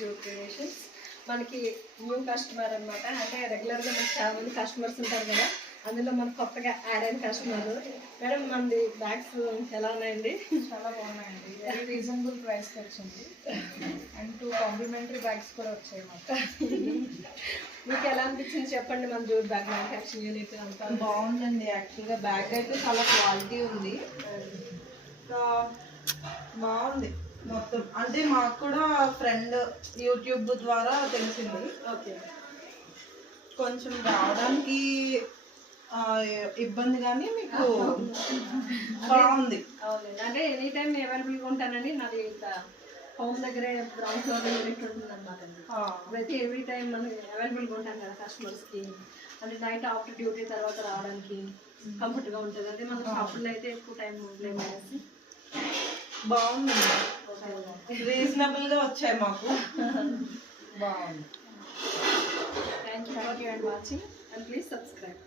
Zoo creations. మనకి new customer అనమాట, అంటే రెగ్యులర్గా మనకి చాలా మంది కస్టమర్స్ ఉంటారు కదా, అందులో మనకు కొత్తగా యాడ్ అయిన కస్టమర్. మేడం మనది బ్యాగ్స్ ఎలా ఉన్నాయండి? చాలా బాగున్నాయండి, వెరీ రీజనబుల్ ప్రైస్కి వచ్చింది. అండ్ 2 కాంప్లిమెంటరీ బ్యాగ్స్ కూడా వచ్చాయి మాకు. మీకు ఎలా అనిపించింది చెప్పండి, మన జూట్ బ్యాగ్ మ్యానుఫ్యాక్చరింగ్ యూనిట్ అంతా? బాగుందండి, యాక్చువల్గా బ్యాగ్ అయితే చాలా క్వాలిటీ ఉంది. బాగుంది మొత్తం. అంటే మాకు కూడా ఫ్రెండ్ యూట్యూబ్ ద్వారా తెలిసింది. ఓకే, కొంచెం రావడానికి ఇబ్బంది కానీ మీకు బాగుంది. అవునండి, అంటే ఎనీ టైం అవైలబుల్గా ఉంటానండి. నాది హోమ్ దగ్గరే గ్రౌండ్ ఫ్లోర్ యూనిట్ ఉంటుంది అనమాట అండి. అయితే ఎవ్రీ టైం మనం అవైలబుల్గా ఉంటాం కదా కస్టమర్స్కి. అంటే నైట్ ఆఫ్టర్ డ్యూటీ తర్వాత రావడానికి కంఫర్ట్గా ఉంటుంది. అదే మన షాపుల్లో అయితే ఎక్కువ టైం ఉండలేము అనేసి. బాగుంది, రీజనబుల్గా వచ్చాయి మాకు. బాగుంది. Thank you for your watching and please subscribe.